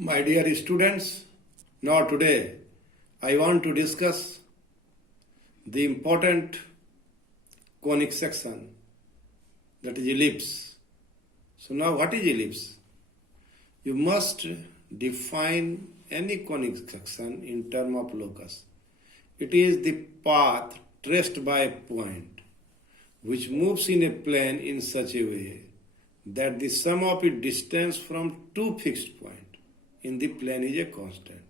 My dear students, now today I want to discuss the important conic section, that is ellipse. So now what is ellipse? You must define any conic section in term of locus. It is the path traced by a point which moves in a plane in such a way that the sum of its distance from two fixed points in the plane is a constant.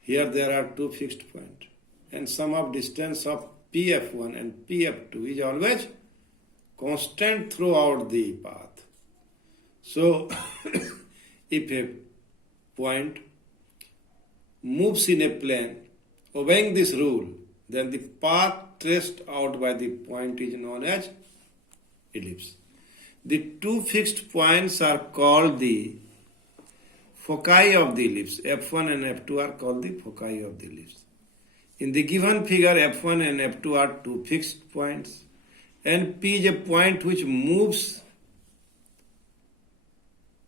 Here there are two fixed points, and sum of distance of PF1 and PF2 is always constant throughout the path. So, if a point moves in a plane obeying this rule, then the path traced out by the point is known as ellipse. The two fixed points are called the foci of the ellipse. F1 and F2 are called the foci of the ellipse. In the given figure, F1 and F2 are two fixed points, and P is a point which moves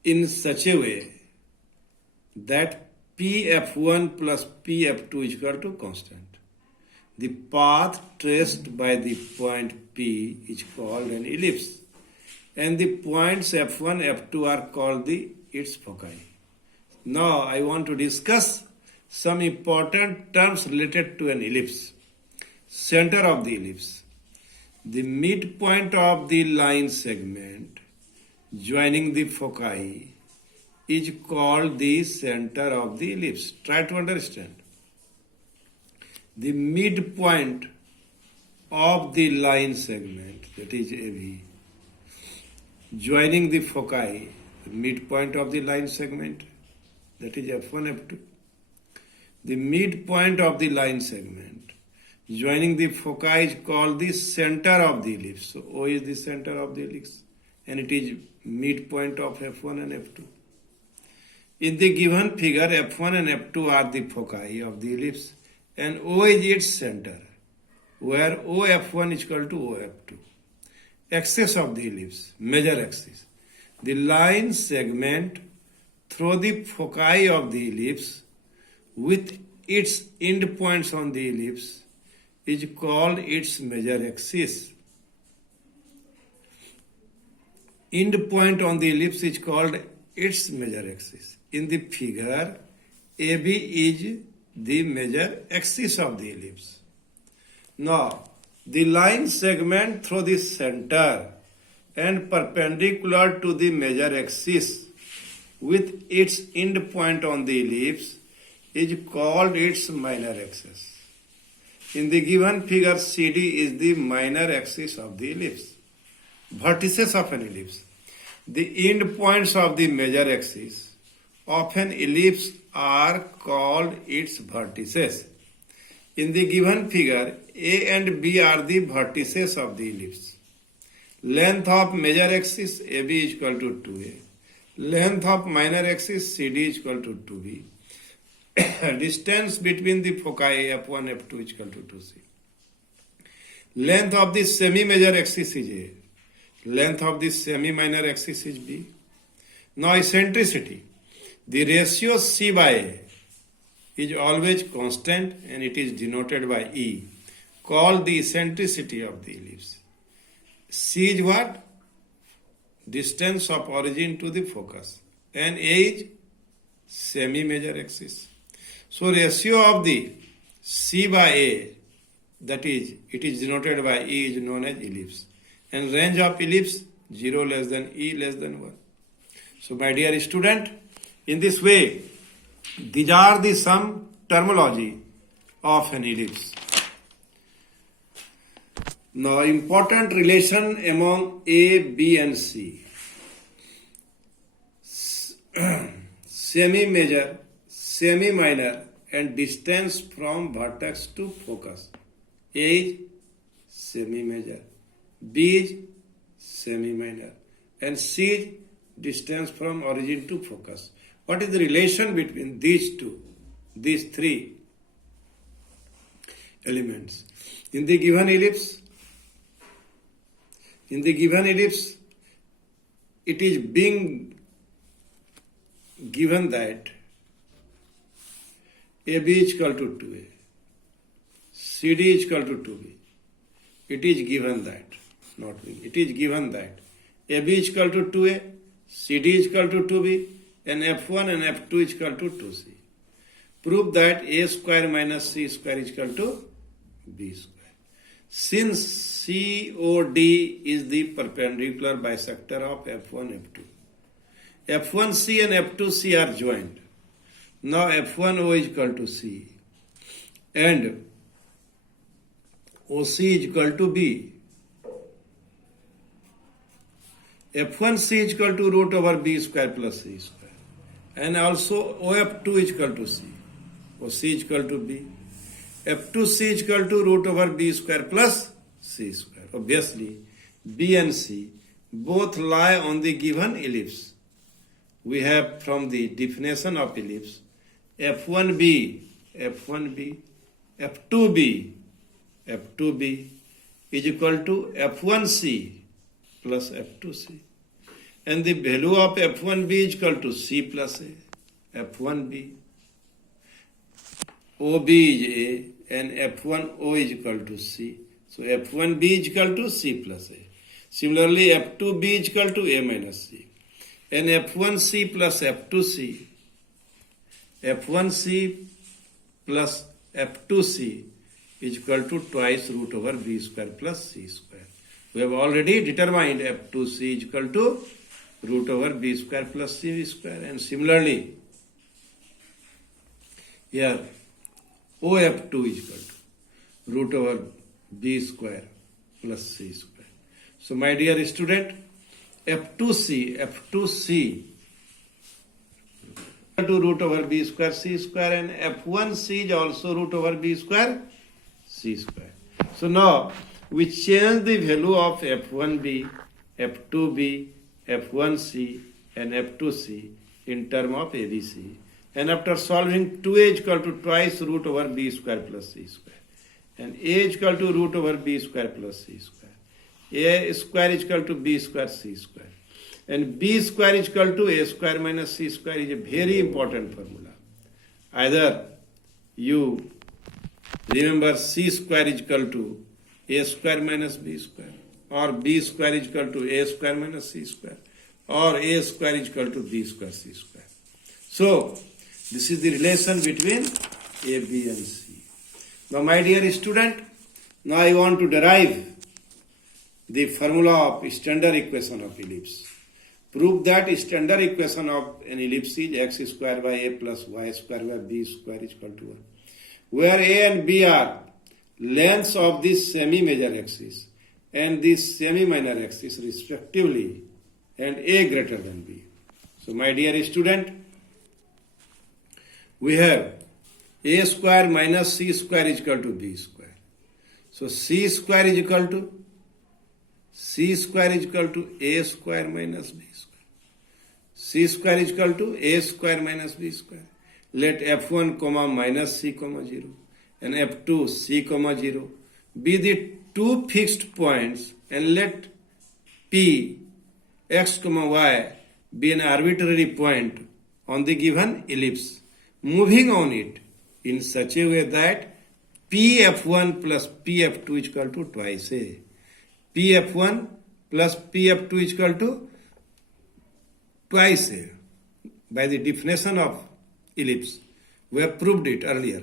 in such a way that Pf1 plus Pf2 is equal to constant. The path traced by the point P is called an ellipse, and the points F1, F2 are called its foci. Now I want to discuss some important terms related to an ellipse. Center of the ellipse. The midpoint of the line segment joining the foci is called the center of the ellipse. Try to understand. The midpoint of the line segment, that is AB, joining the foci, the midpoint of the line segment, that is F1, F2. The midpoint of the line segment joining the foci is called the center of the ellipse. So O is the center of the ellipse, and it is midpoint of F1 and F2. In the given figure, F1 and F2 are the foci of the ellipse, and O is its center, where OF1 is equal to OF2. Axis of the ellipse, major axis. The line segment through the foci of the ellipse with its end points on the ellipse is called its major axis. End point on the ellipse is called its major axis. In the figure, AB is the major axis of the ellipse. Now, the line segment through the center and perpendicular to the major axis with its end point on the ellipse is called its minor axis. In the given figure, CD is the minor axis of the ellipse. Vertices of an ellipse. The end points of the major axis of an ellipse are called its vertices. In the given figure, A and B are the vertices of the ellipse. Length of major axis AB is equal to 2A. Length of minor axis CD is equal to 2B. Distance between the foci F1, F2 is equal to 2C. Length of the semi-major axis is A. Length of the semi-minor axis is B. Now eccentricity. The ratio C by A is always constant, and it is denoted by E, called the eccentricity of the ellipse. C is what? Distance of origin to the focus, and A is semi-major axis. So ratio of the C by A, that is, it is denoted by E, is known as ellipse. And range of ellipse, 0 less than E less than 1. So my dear student, in this way, these are the some terminology of an ellipse. Now, important relation among A, B and C. Semi-major, semi-minor and distance from vertex to focus. A is semi-major, B is semi-minor, and C is distance from origin to focus. What is the relation between these three elements? In the given ellipse, it is being given that AB is equal to 2A, CD is equal to 2B. It is given that, not me, it is given that AB is equal to 2A, CD is equal to 2B, and F1 and F2 is equal to 2C. Prove that A square minus C square is equal to B square. Since COD is the perpendicular bisector of F1, F2, F1C and F2C are joined. Now F1O is equal to C and OC is equal to B. F1C is equal to root over B square plus C square. And also OF2 is equal to C. OC is equal to B. F2C is equal to root over B square plus C square. Obviously, B and C both lie on the given ellipse. We have from the definition of ellipse, F1B, F2B is equal to F1C plus F2C. And the value of F1B is equal to C plus A, F1B. OB is A and F1O is equal to C. So F1B is equal to C plus A. Similarly, F2B is equal to A minus C. And F1C plus F2C, F1C plus F2C is equal to twice root over B square plus C square. We have already determined F2C is equal to root over B square plus C square. And similarly, here OF2 is equal to root over B square plus C square. So my dear student, F2C to root over B square C square, and F1C is also root over B square C square. So now we change the value of F1B, F2B, F1C and F2C in term of ABC. And after solving, 2A is equal to twice root over B square plus C square. And A is equal to root over B square plus C square. A square is equal to B square C square. And B square is equal to A square minus C square is a very important formula. Either you remember C square is equal to A square minus B square, or B square is equal to A square minus C square, or A square is equal to B square C square. So, this is the relation between A, B and C. Now my dear student, now I want to derive the formula of standard equation of ellipse. Prove that standard equation of an ellipse is x square by a plus y square by b square is equal to 1. Where a and b are lengths of this semi-major axis and this semi-minor axis respectively, and a greater than b. So my dear student, we have a square minus c square is equal to b square. So c square is equal to a square minus b square. C square is equal to a square minus b square. Let f1 comma minus c comma 0 and f2 c comma 0 be the two fixed points, and let p x comma y be an arbitrary point on the given ellipse, moving on it in such a way that pf1 plus pf2 is equal to twice a. pf1 plus pf2 is equal to twice a. By the definition of ellipse, we have proved it earlier.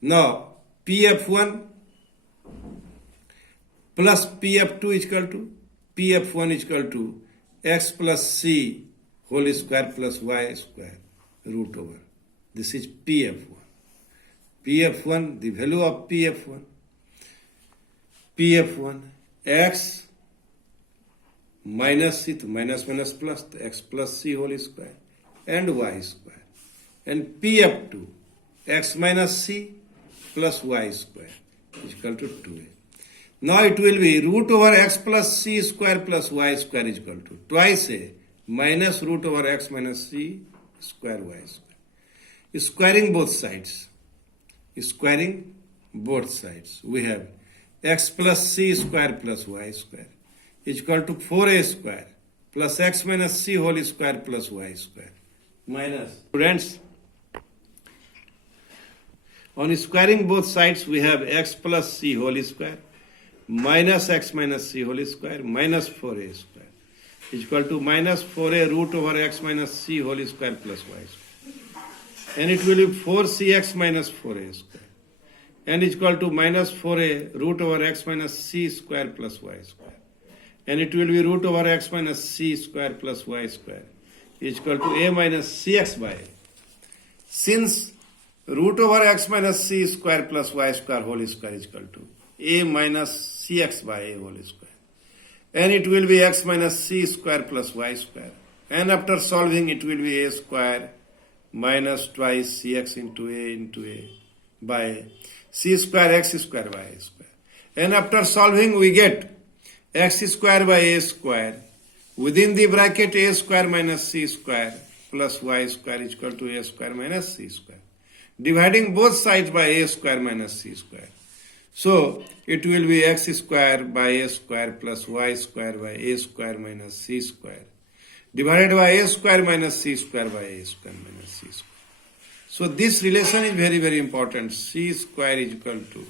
Now pf1 plus pf2 is equal to x plus c whole square plus y square root over. This is pf1. pf1, the value of pf1 x minus c, to minus minus plus, to x plus c whole square and y square, and pf2 x minus c plus y square is equal to 2a. Now it will be root over x plus c square plus y square is equal to twice a minus root over x minus c square y square. Squaring both sides, we have x plus c square plus y square is equal to 4a square plus x minus c whole square plus y square minus. Students, on squaring both sides, we have x plus c whole square minus x minus c whole square minus 4a square is equal to minus 4a root over x minus c whole square plus y square. And it will be 4cx minus 4a square. And is equal to minus 4a root over x minus c square plus y square. And it will be root over x minus c square plus y square is equal to a minus cx by a. Since root over x minus c square plus y square whole square is equal to a minus cx by a whole square. And it will be x minus c square plus y square. And after solving, it will be a square minus twice cx into a by c square x square by a square. And after solving, we get x square by a square within the bracket a square minus c square plus y square is equal to a square minus c square. Dividing both sides by a square minus c square. So it will be x square by a square plus y square by a square minus c square divided by a square minus c square by a square minus c square. So this relation is very, very important. C square is equal to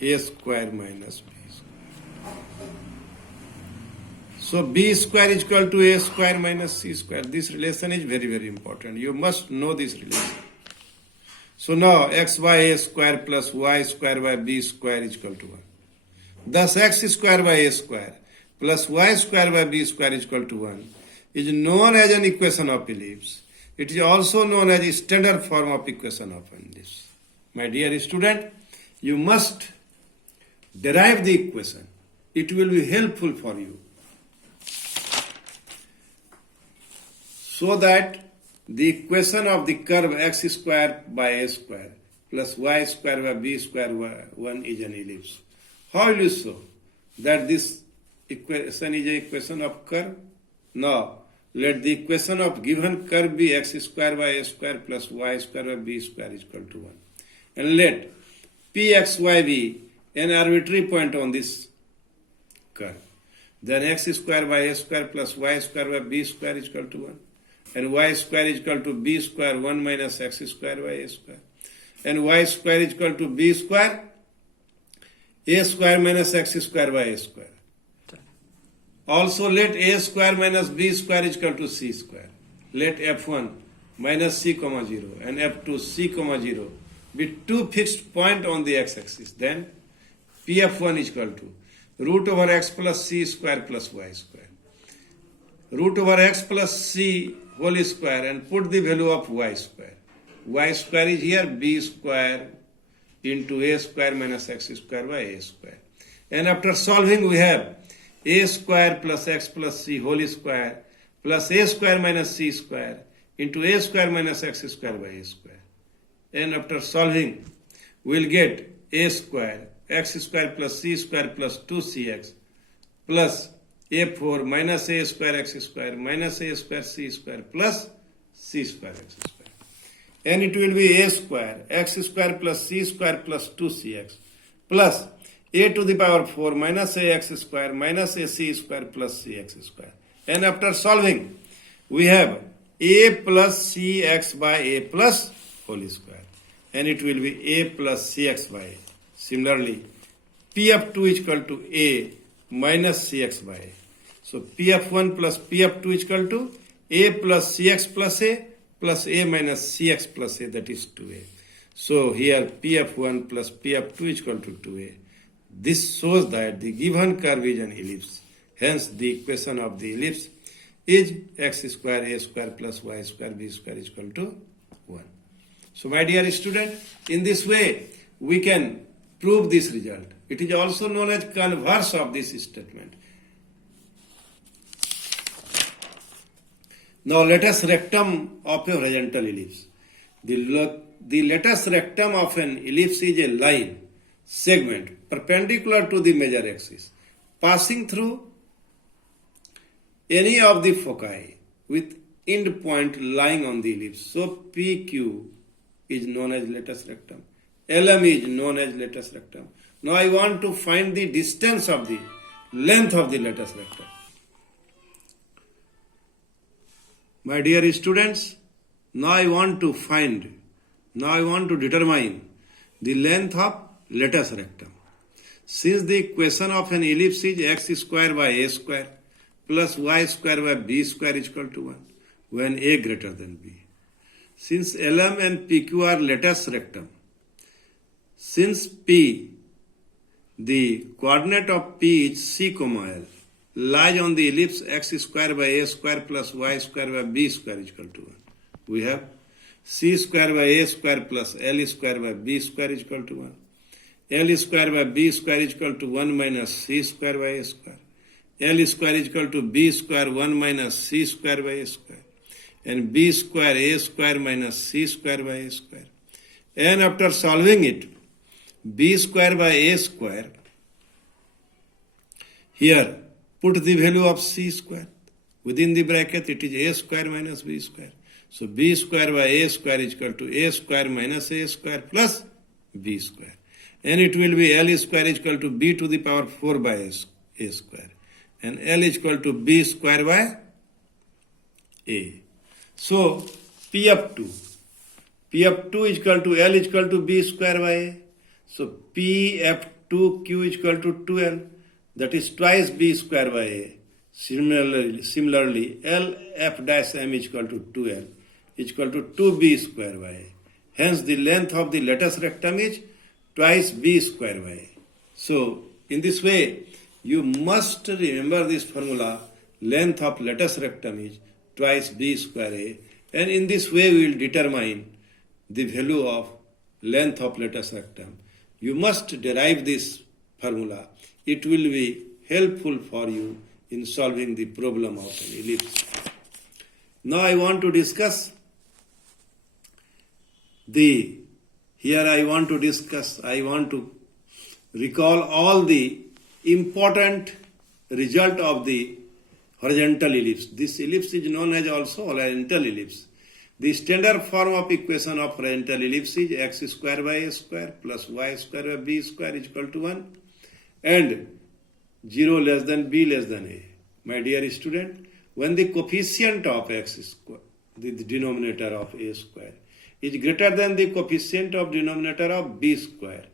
a square minus b square. So b square is equal to a square minus c square. This relation is very, very important. You must know this relation. So now x by a square plus y square by b square is equal to 1. Thus x square by a square plus y square by b square is equal to 1 is known as an equation of ellipse. It is also known as a standard form of equation of an ellipse. My dear student, you must derive the equation. It will be helpful for you. So that the equation of the curve x square by a square plus y square by b square 1 is an ellipse. How will you show that this equation is an equation of curve? Now, let the equation of given curve be x square by a square plus y square by b square is equal to 1. And let pxy be an arbitrary point on this curve. Then x square by a square plus y square by b square is equal to 1. And y square is equal to b square 1 minus x square by a square. And y square is equal to b square a square minus x square by a square. Also let a square minus b square is equal to c square. Let f1 minus c comma 0 and f2 c comma 0 be two fixed points on the x-axis. Then pf1 is equal to root over x plus c square plus y square. Root over x plus c whole square and put the value of y square. Y square is here b square into a square minus x square by a square. And after solving, we have a square plus x plus c whole square plus a square minus c square into a square minus x square by a square. And after solving, we will get a square x square plus c square plus 2cx plus a4 minus a square x square minus a square c square plus c square x square. And it will be a square x square plus c square plus 2cx plus a to the power 4 minus ax square minus ac square plus cx square. And after solving, we have a plus cx by a plus whole square. And it will be a plus cx by a. Similarly, p of 2 is equal to a minus cx by a. So p of 1 plus p of 2 is equal to a plus cx plus a minus cx plus a, that is 2a. So here p of 1 plus p of 2 is equal to 2a. This shows that the given curve is an ellipse. Hence, the equation of the ellipse is x square a square plus y square b square is equal to 1. So, my dear student, in this way, we can prove this result. It is also known as converse of this statement. Now, latus rectum of a horizontal ellipse. The latus rectum of an ellipse is a line segment perpendicular to the major axis passing through any of the foci with end point lying on the ellipse. So PQ is known as latus rectum. LM is known as latus rectum. Now I want to find the distance of the length of the latus rectum. My dear students, now I want to determine the length of latus rectum. Since the equation of an ellipse is x square by a square plus y square by b square is equal to 1 when a greater than b. Since LM and PQ are latus rectum, since P, the coordinate of P is C, L, lies on the ellipse x square by a square plus y square by b square is equal to 1. We have c square by a square plus l square by b square is equal to 1. L square by b square is equal to 1 minus c square by a square. L square is equal to b square 1 minus c square by a square. And b square a square minus c square by a square. And after solving it, b square by a square, here put the value of c square. Within the bracket it is a square minus b square. So b square by a square is equal to a square minus a square plus b square. And it will be L square is equal to b to the power 4 by a square. And L is equal to b square by a. So P of 2 is equal to L is equal to b square by a. So P F2Q is equal to 2L. That is twice b square by a. Similarly, L F dash M is equal to 2L is equal to 2b square by a. Hence the length of the latus rectum is twice b square by a. So in this way, you must remember this formula. Length of latus rectum is twice b square a. And in this way, we will determine the value of length of latus rectum. You must derive this formula. It will be helpful for you in solving the problem of an ellipse. Now I want to discuss I want to recall all the important result of the horizontal ellipse. This ellipse is known as also horizontal ellipse. The standard form of equation of horizontal ellipse is x square by a square plus y square by b square is equal to 1 and 0 less than b less than a. My dear student, when the coefficient of x square, the denominator of a square, is greater than the coefficient of denominator of b square,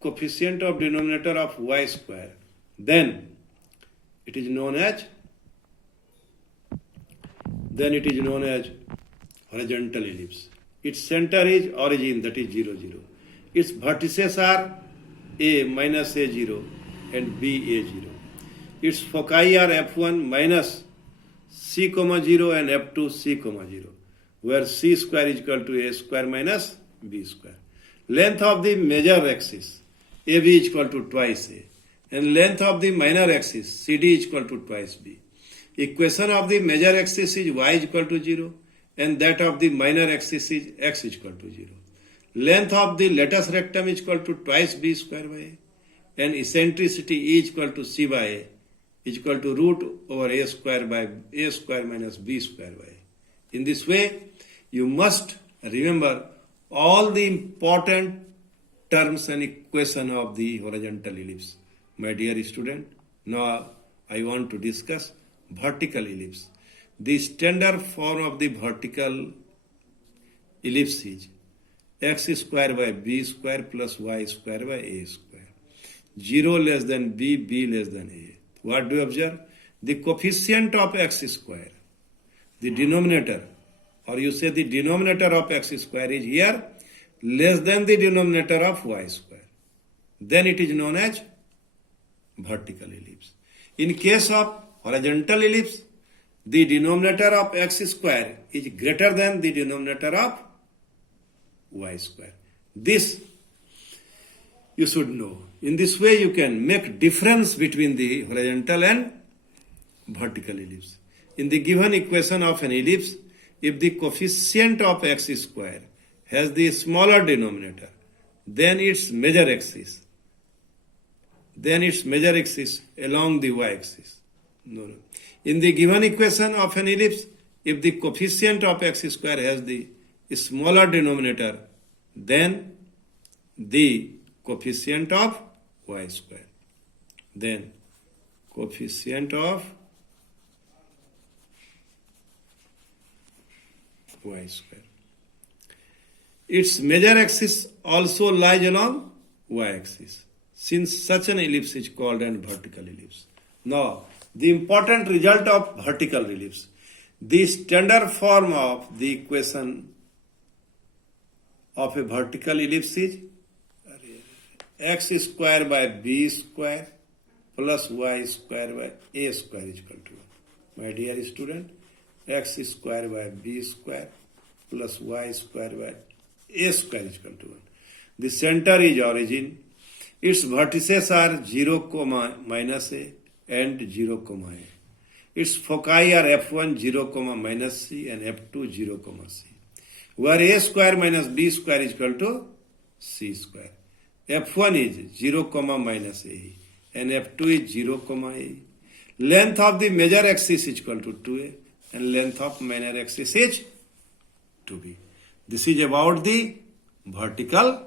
coefficient of denominator of y square, then it is known as horizontal ellipse. Its center is origin, that is 0, 0. Its vertices are a minus a0 and b a0. Its foci are f1 minus c, 0 and f2 c, 0, where c square is equal to a square minus b square. Length of the major axis AB is equal to twice a, and length of the minor axis CD is equal to twice b. Equation of the major axis is y is equal to 0, and that of the minor axis is x is equal to 0. Length of the latus rectum is equal to twice b square by a, and eccentricity E is equal to c by a is equal to root over a square by a square minus b square by a. In this way, you must remember all the important terms and equation of the horizontal ellipse. My dear student, now I want to discuss vertical ellipse. The standard form of the vertical ellipse is x square by b square plus y square by a square. 0 less than b, b less than a. What do you observe? The coefficient of x square, the denominator, or you say the denominator of x square is here less than the denominator of y square. Then it is known as vertical ellipse. In case of horizontal ellipse, the denominator of x square is greater than the denominator of y square. This you should know. In this way, you can make difference between the horizontal and vertical ellipse. In the given equation of an ellipse, if the coefficient of x square has the smaller denominator, then its major axis along the y-axis. No. In the given equation of an ellipse, if the coefficient of x square has the smaller denominator, then the coefficient of y square. Then coefficient of y square. Its major axis also lies along y-axis, since such an ellipse is called an vertical ellipse. Now, the important result of vertical ellipse. The standard form of the equation of a vertical ellipse is x square by b square plus y square by a square is equal to 1. My dear student, x square by b square plus y square by a square is equal to 1. The center is origin. Its vertices are 0, minus a and 0, a. Its foci are f1 0, minus c and f2 0, c. Where a square minus b square is equal to c square. f1 is 0, minus a and f2 is 0, a. Length of the major axis is equal to 2a and length of minor axis is 2b. This is about the vertical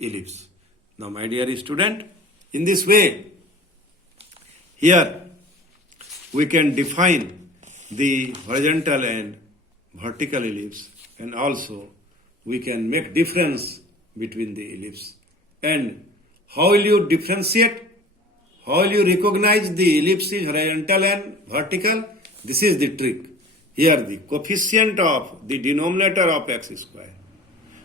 ellipse. Now, my dear student, in this way, here we can define the horizontal and vertical ellipse, and also we can make difference between the ellipse. And how will you differentiate? How will you recognize the ellipse is horizontal and vertical? This is the trick. Here the coefficient of the denominator of x square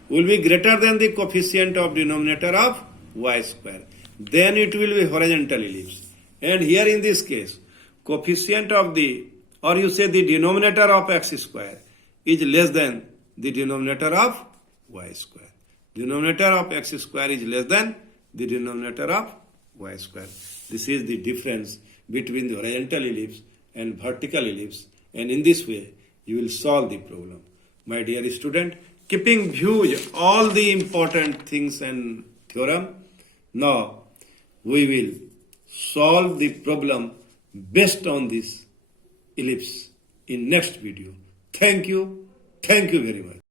will be greater than the coefficient of denominator of y square. Then it will be horizontal ellipse. And here in this case, coefficient of the, or you say the denominator of x square is less than the denominator of y square. Denominator of x square is less than the denominator of y square. This is the difference between the horizontal ellipse and vertical ellipse, and in this way you will solve the problem. My dear student, keeping view all the important things and theorem, now we will solve the problem based on this ellipse in next video. Thank you very much.